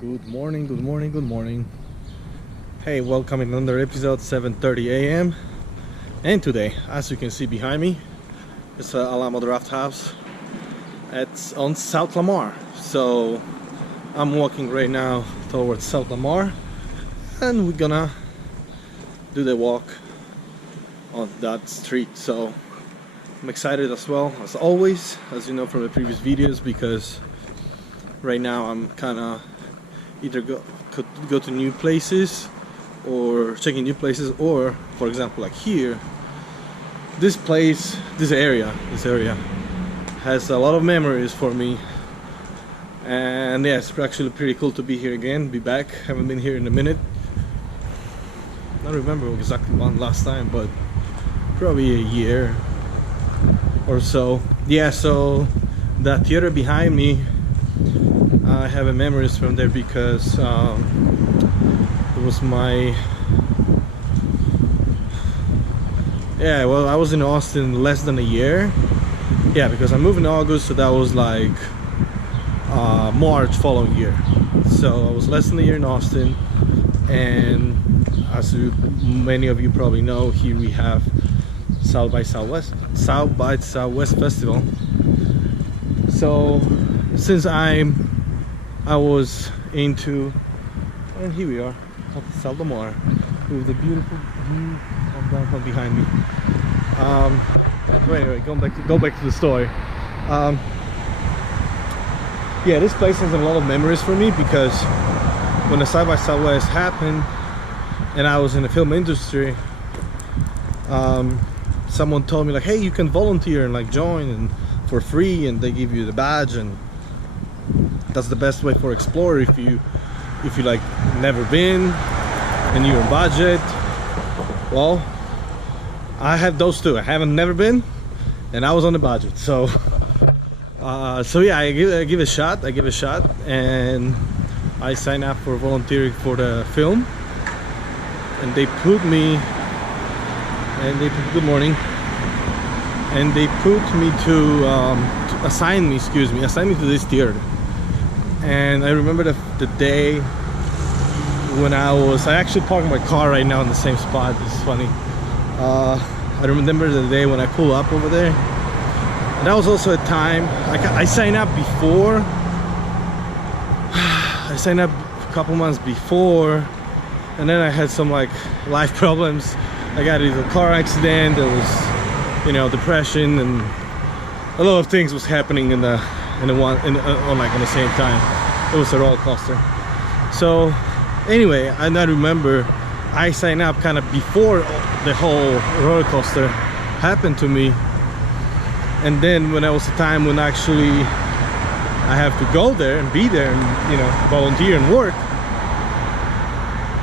Good morning, good morning, good morning. Hey, welcome in another episode, 7:30 a.m. And today, as you can see behind me, it's a Lamar Draft House. It's on South Lamar. So I'm walking right now towards South Lamar, and we're gonna do the walk on that street. So I'm excited as well, as always, as you know from the previous videos, because right now I'm kind of either could go to new places or checking new places, or for example like here, this area has a lot of memories for me, and yeah, it's actually pretty cool to be here again, be back. Haven't been here in a minute. I don't remember exactly when last time, but probably a year or so. Yeah, so that theater behind me, I have memories from there because it was my I was in Austin less than a year. Yeah, because I moved in August, so that was like March following year. So I was less than a year in Austin, and as many of you probably know, here we have South by Southwest Festival. So since I was into, and here we are at South Lamar with the beautiful view of downtown behind me. Anyway, go back to the story. Yeah, this place has a lot of memories for me because when the South by Southwest happened and I was in the film industry, someone told me like, hey, you can volunteer and like join and for free, and they give you the badge, and that's the best way for explorer if you like never been and you're on budget. Well, I have those two. I haven't never been, and I was on the budget. So yeah, I give a shot, and I signed up for volunteering for the film, and they put me, good morning, and they put me to assign me to this theater. And I remember the day when I actually parked my car right now in the same spot. This is funny. I remember the day when I pulled up over there, and that was also a time I signed up before. I signed up a couple months before, and then I had some like life problems. I got into a car accident. There was, depression, and a lot of things was happening on the same time. It was a roller coaster. So anyway, I remember I signed up kind of before the whole roller coaster happened to me, and then when there was a time when actually I have to go there and be there and volunteer and work,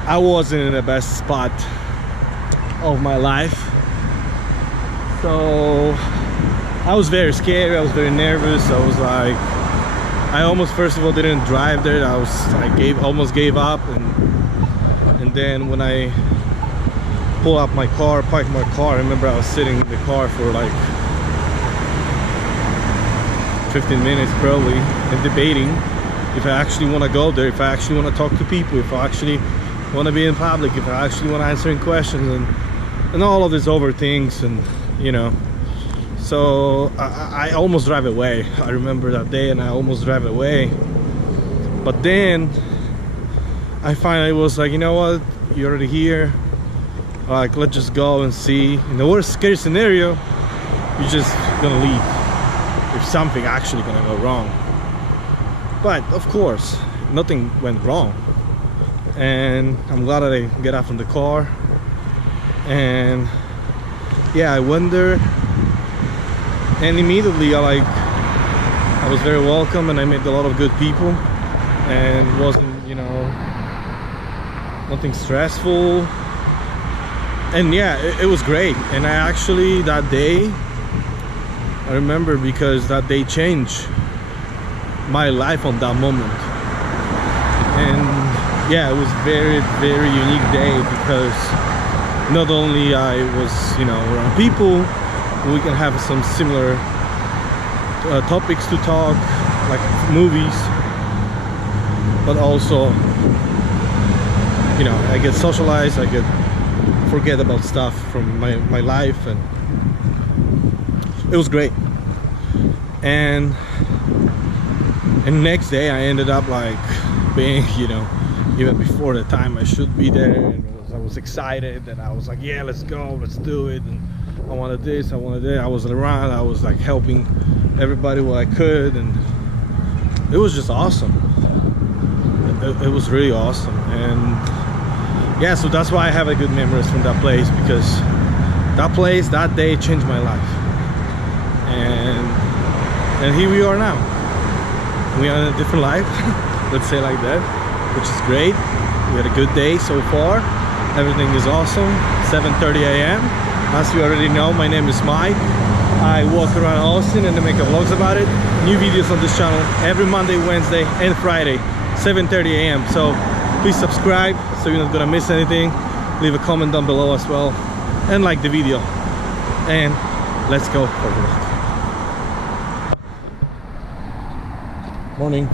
I wasn't in the best spot of my life. So I was very scared, I was very nervous. I was like, I almost, first of all, didn't drive there. I almost gave up, and then when I parked my car, I remember I was sitting in the car for like 15 minutes probably, and debating if I actually want to go there, if I actually want to talk to people, if I actually want to be in public, if I actually want to answer questions, and all of these over things, and so I almost drive away. I remember that day, and I almost drive away. But then I finally was like, you know what, you're already here, like, let's just go and see. In the worst case scenario, you're just gonna leave if something actually gonna go wrong. But of course, nothing went wrong, and I'm glad that I get out from the car. And yeah, I went there, and immediately I was very welcome, and I met a lot of good people, and it wasn't nothing stressful, and yeah, it was great. And I actually, that day, I remember, because that day changed my life on that moment. And yeah, it was very, very unique day, because not only I was around people, we can have some similar topics to talk, like movies, but also, you know, I get socialized, I get forget about stuff from my life, and it was great. And next day I ended up like being, you know, even before the time I should be there, and I was excited, and I was like, yeah, let's go, let's do it, and I wanted this, I wanted that. I was around, I was like helping everybody what I could, and it was just awesome. It was really awesome. And yeah, so that's why I have a good memories from that place, because that place, that day changed my life. And here we are now. We are in a different life, let's say like that, which is great. We had a good day so far. Everything is awesome. 7:30 a.m. As you already know, my name is Mike. I walk around Austin and I make vlogs about it. New videos on this channel every Monday, Wednesday, and Friday, 7:30 a.m. So please subscribe so you're not gonna miss anything. Leave a comment down below as well, and like the video. And let's go for a walk. Morning.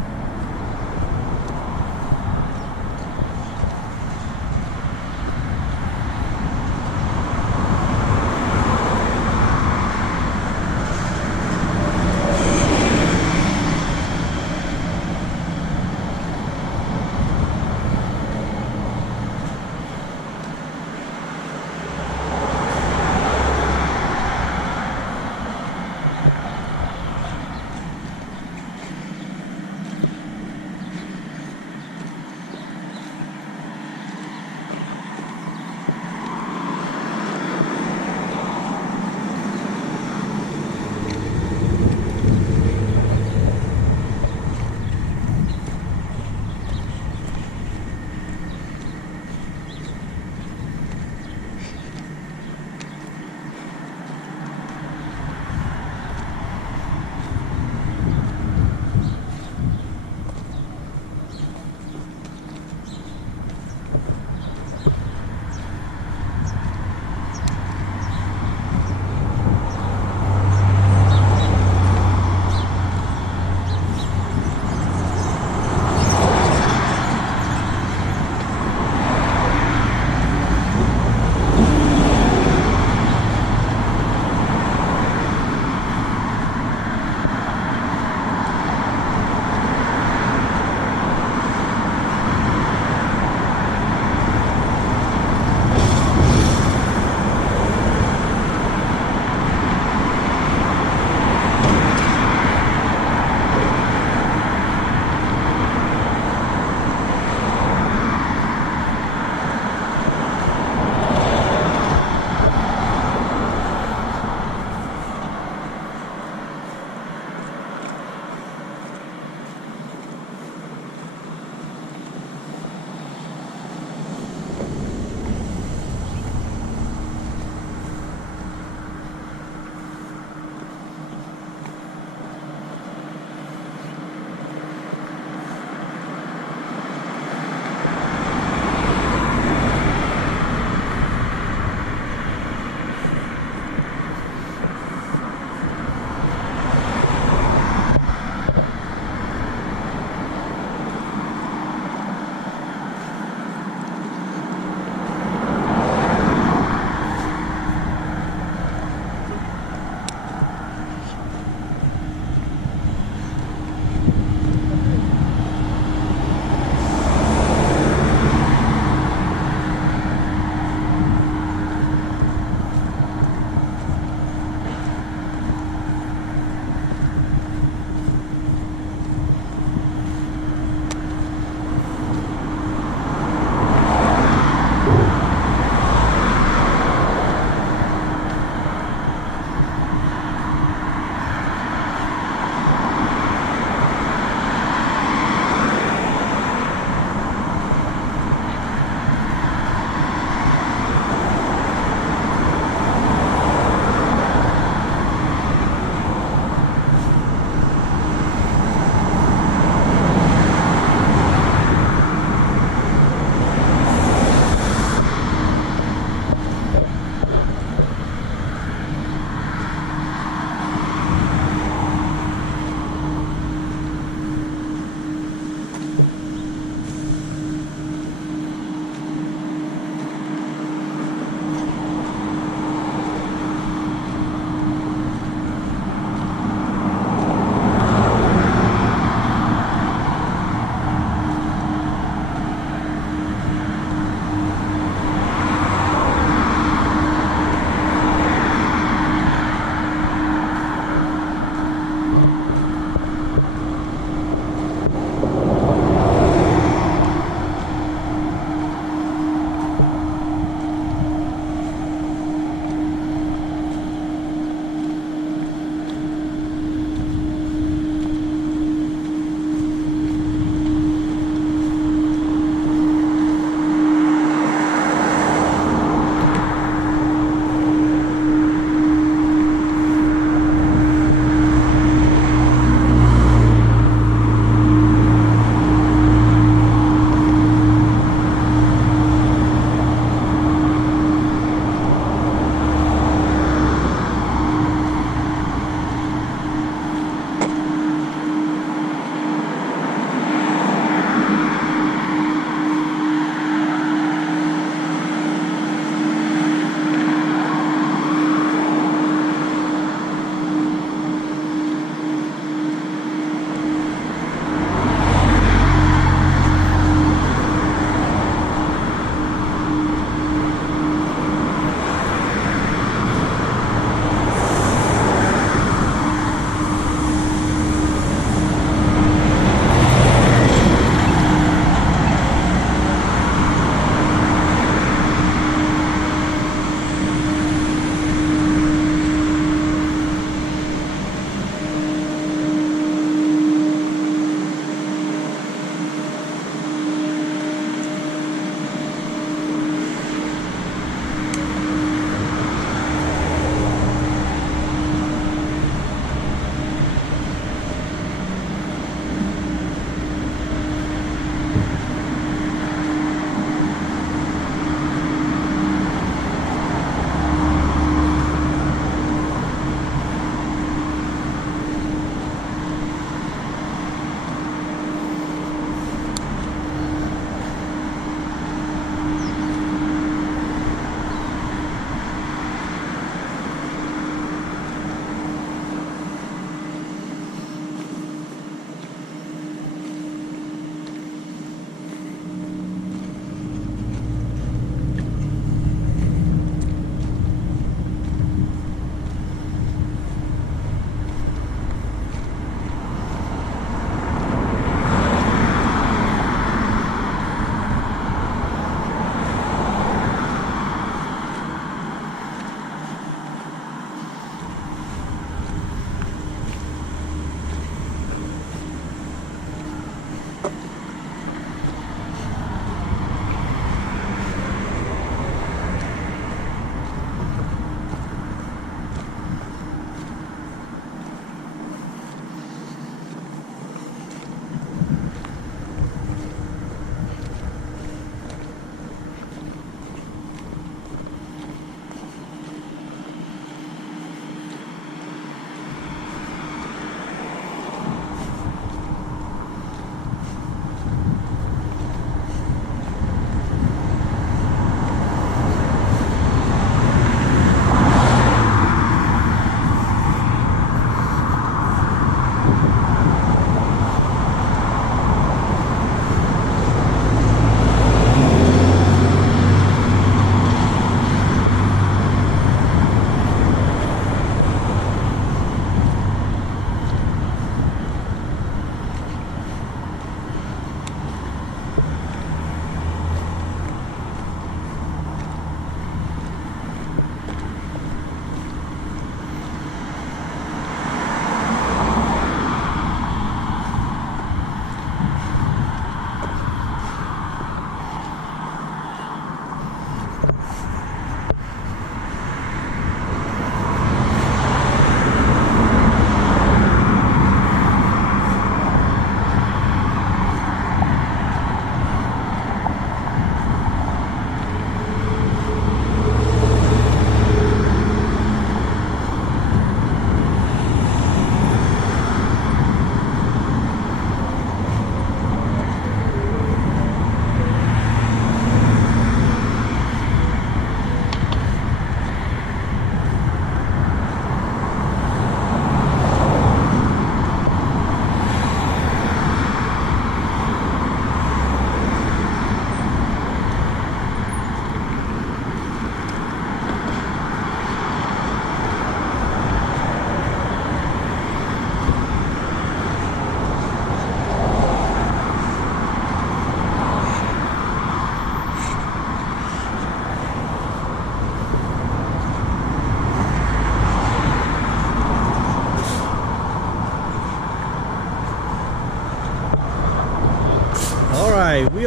right, we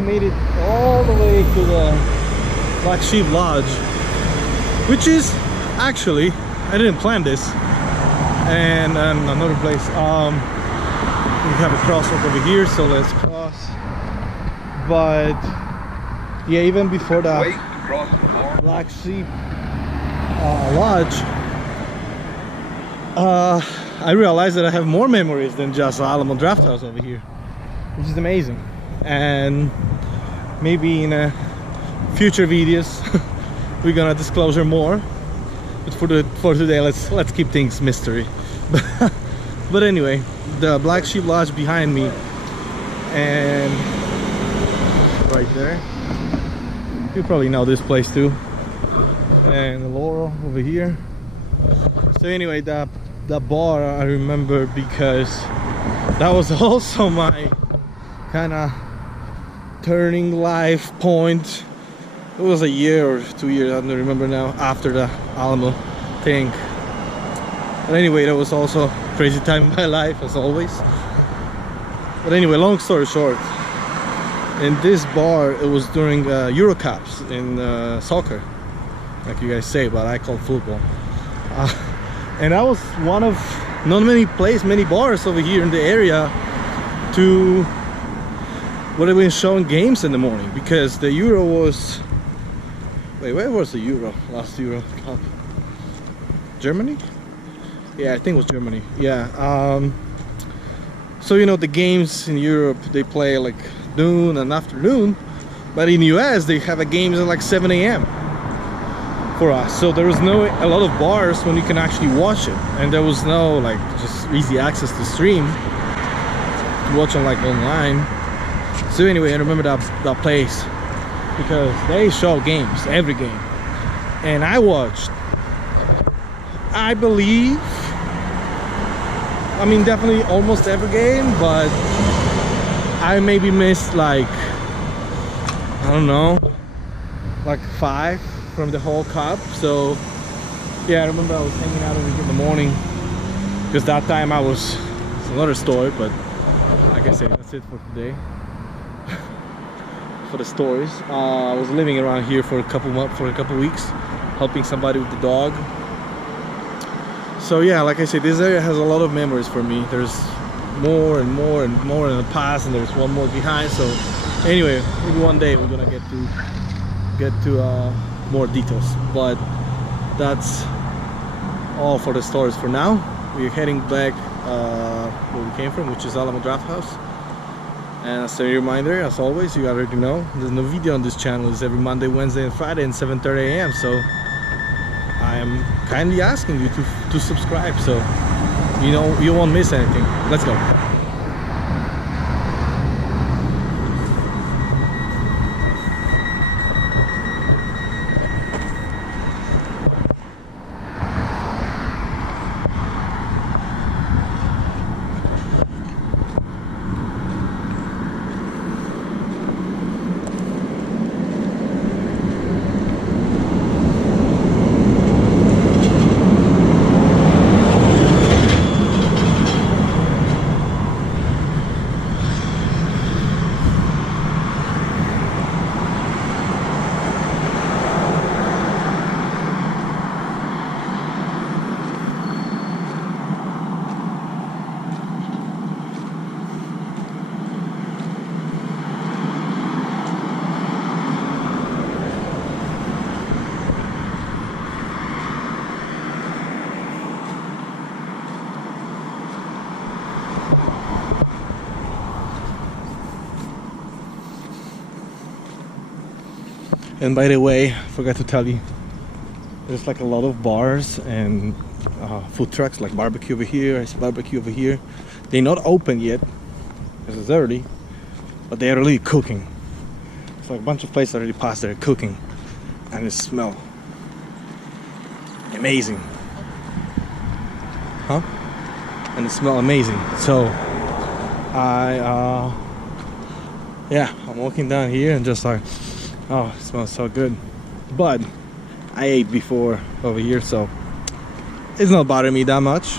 made it all the way to the Black Sheep Lodge, which is actually, I didn't plan this, and another place. We have a crosswalk over here, so let's cross. But yeah, even before the Black Sheep Lodge, I realized that I have more memories than just Alamo Draft House over here, which is amazing. And maybe in future videos we're gonna disclose more, but for today let's keep things mystery. But anyway, the Black Sheep Lodge behind me, and right there, you probably know this place too, and the Laurel over here. So anyway, the bar I remember because that was also my kind of turning life point. It was a year or 2 years, I don't remember now, after the Alamo thing. But anyway, that was also a crazy time in my life, as always. But anyway, long story short, in this bar, it was during Euro Cups in soccer, like you guys say, but I call football. And I was one of not many bars over here in the area to what have been showing games in the morning, because the Euro was, wait, where was the Euro? Last Euro Cup? Germany? Yeah, I think it was Germany. Yeah. So you know, the games in Europe, they play like noon and afternoon, but in the US they have a games at like 7 a.m. for us. So there was a lot of bars when you can actually watch it, and there was no like just easy access to stream to watch on like online. So anyway, I remember that place because they show games, every game, and I watched, I believe, I mean definitely almost every game, but I maybe missed like, I don't know, like 5 from the whole cup. So yeah, I remember I was hanging out over here in the morning, because that time I was, it's another story, but like I said, that's it for today. For the stories, I was living around here for a couple weeks, helping somebody with the dog. So yeah, like I said, this area has a lot of memories for me. There's more and more and more in the past, and there's one more behind. So anyway, maybe one day we're gonna get to more details, but that's all for the stories for now. We're heading back where we came from, which is Alamo Draft House. And as a reminder, as always, you already know, there's no video on this channel. It's every Monday, Wednesday, and Friday at 7:30 a.m. So I am kindly asking you to subscribe, so you know you won't miss anything. Let's go. And by the way, I forgot to tell you, there's like a lot of bars and food trucks, like barbecue over here, there's barbecue over here. They're not open yet because it's early, but they are really cooking. It's like a bunch of places already past there cooking, and it smells amazing, huh? And it smells amazing. So yeah, I'm walking down here and just like, oh, it smells so good. But I ate before over here, so it's not bothering me that much.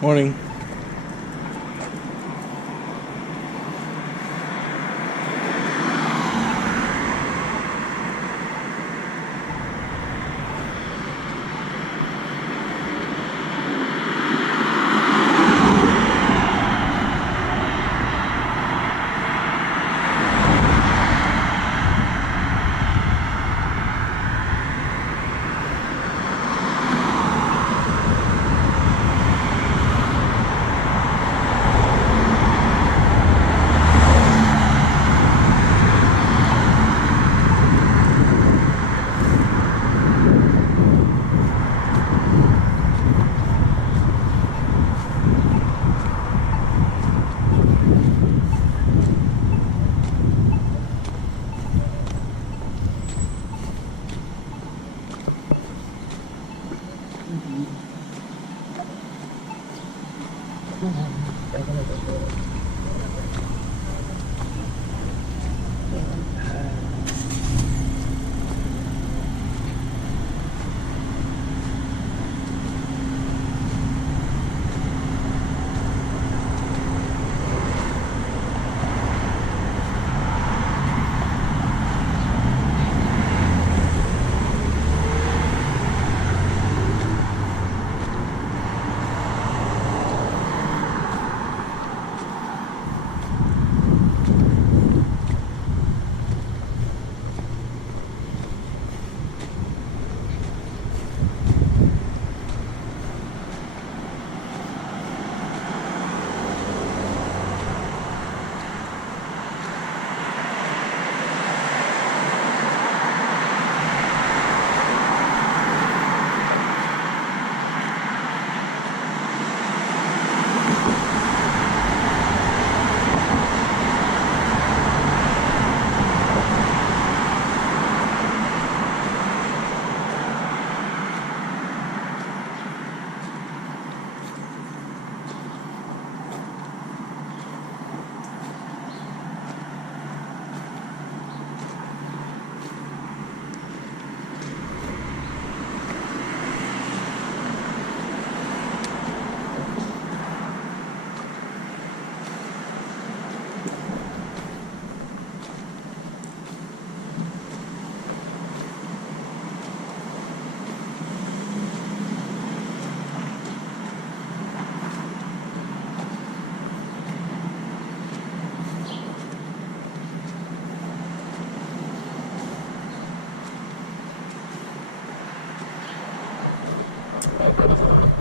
Morning.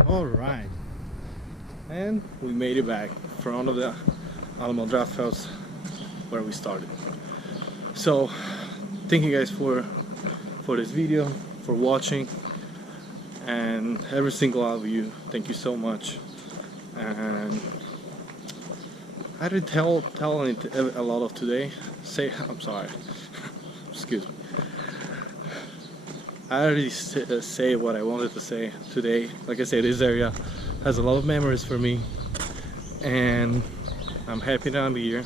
All right, and we made it back in front of the Alamo Draft House where we started. So thank you guys for this video, for watching, and every single one of you, thank you so much. And I didn't tell a lot of today. I'm sorry. Excuse me. I already say what I wanted to say today. Like I said, this area has a lot of memories for me, and I'm happy that I'm here.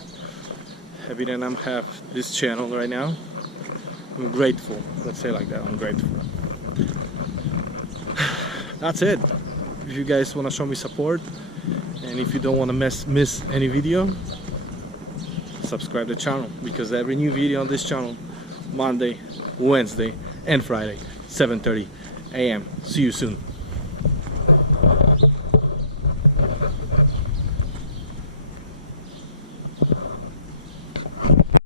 Happy that I have this channel right now. I'm grateful. Let's say it like that. I'm grateful. That's it. If you guys want to show me support, and if you don't want to miss any video, subscribe to the channel, because every new video on this channel, Monday, Wednesday, and Friday, 7:30 a.m. See you soon.